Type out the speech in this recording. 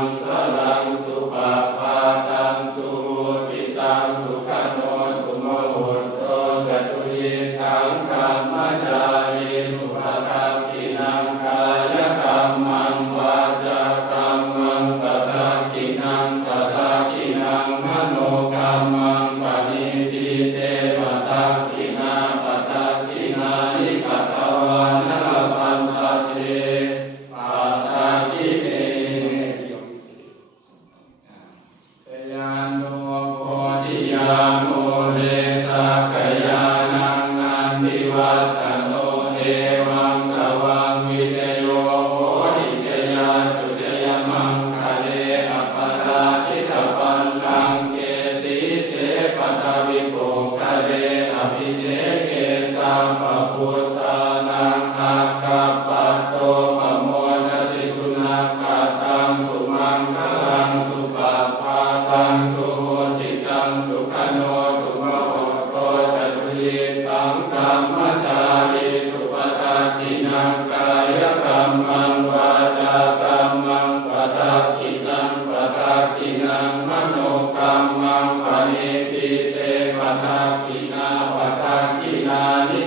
งคลังสุปปาตังสุโหติตังสุขโนสุโมโหโตจัสสุยิทังกรรมจารีสุปทักขินังกายกรรมังวาจากรรมังปทักขินังปทักขินังมโนกรรมังปณิทิเตปทักขินาปทักขินานิกัตวานะปันตเตปัตตาคิเมยานโนโพธิยาโมเลสักยานังนันทิวัตโนเอวังกวังวิเจโยโหติเจยาสุเจยมังคะเลอปราชิตปันลังเกสีเสปตวิโภคะเลอภิเสเกสัมปพุทธานังอาคัปปะโตปโมทติสุนัขตังสุมังคลังสุปปาตังสุโหติตังสุขโนสุโมโหโตจัสสุยิตังกรรมจารีสุปทักขินังกายกรรมังวาจากรรมังปทักขินังปทักขินังมโนกรรมังปณิทิเตปทักขินาปทักขินานิ